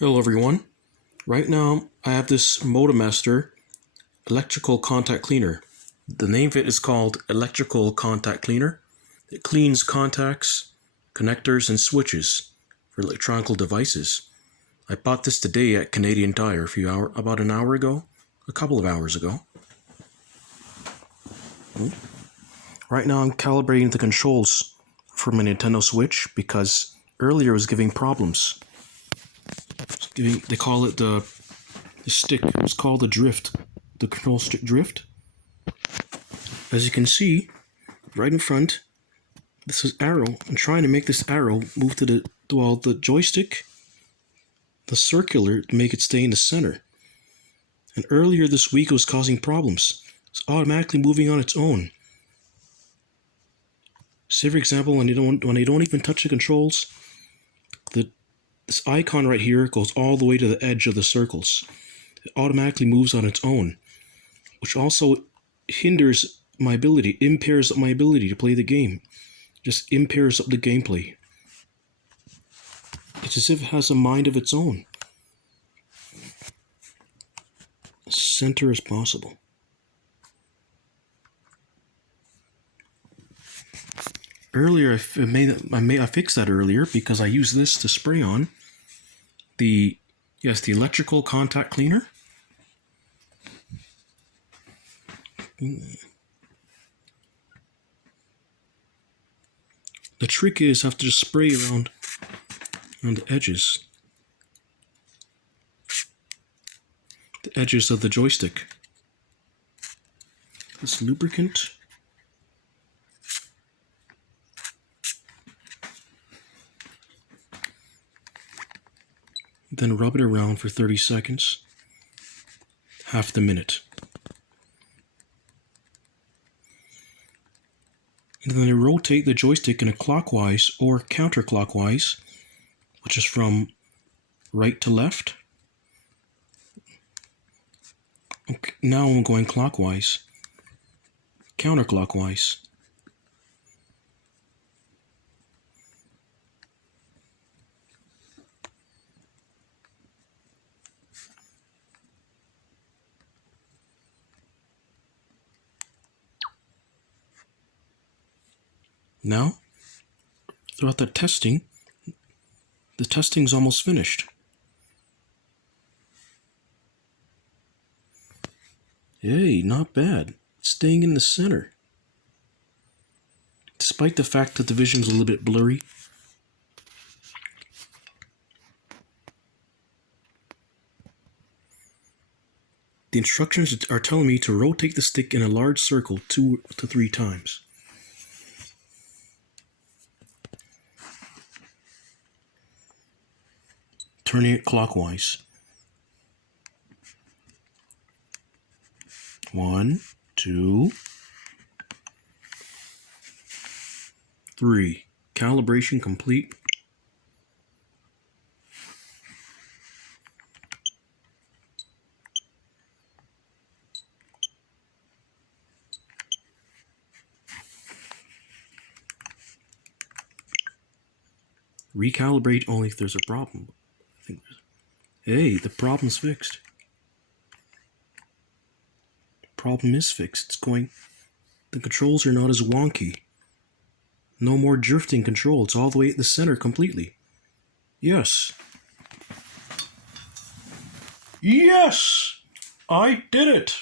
Hello everyone. Right now I have this Motomaster electrical contact cleaner. The name of it is called electrical contact cleaner. It cleans contacts, connectors, and switches for electronic devices. I bought this today at Canadian Tire about an hour ago, a couple of hours ago. Right now I'm calibrating the controls for my Nintendo Switch because earlier it was giving problems. They call it the stick. It's called the drift. The control stick drift. As you can see, right in front, this is arrow. I'm trying to make this arrow move to the joystick, the circular, to make it stay in the center. And earlier this week it was causing problems. It's automatically moving on its own. Say for example, when you don't even touch the controls, this icon right here goes all the way to the edge of the circles. It automatically moves on its own, which also impairs my ability to play the game. Just impairs up the gameplay. It's as if it has a mind of its own. Center as possible. Earlier, I fixed that earlier because I used this to spray on the electrical contact cleaner. The trick is have to just spray around the edges. The edges of the joystick. This lubricant. Then rub it around for 30 seconds. Half the minute. And then I rotate the joystick in a clockwise or counterclockwise, which is from right to left. Okay, now I'm going clockwise, counterclockwise. Now, throughout the testing's almost finished. Hey, not bad. It's staying in the center. Despite the fact that the vision's a little bit blurry. The instructions are telling me to rotate the stick in a large circle 2 to 3 times. Turning it clockwise. 1, 2, 3. Calibration complete. Recalibrate only if there's a problem. Hey, the problem's fixed. Problem is fixed. It's going. The controls are not as wonky. No more drifting control. It's all the way at the center completely. Yes. Yes! I did it!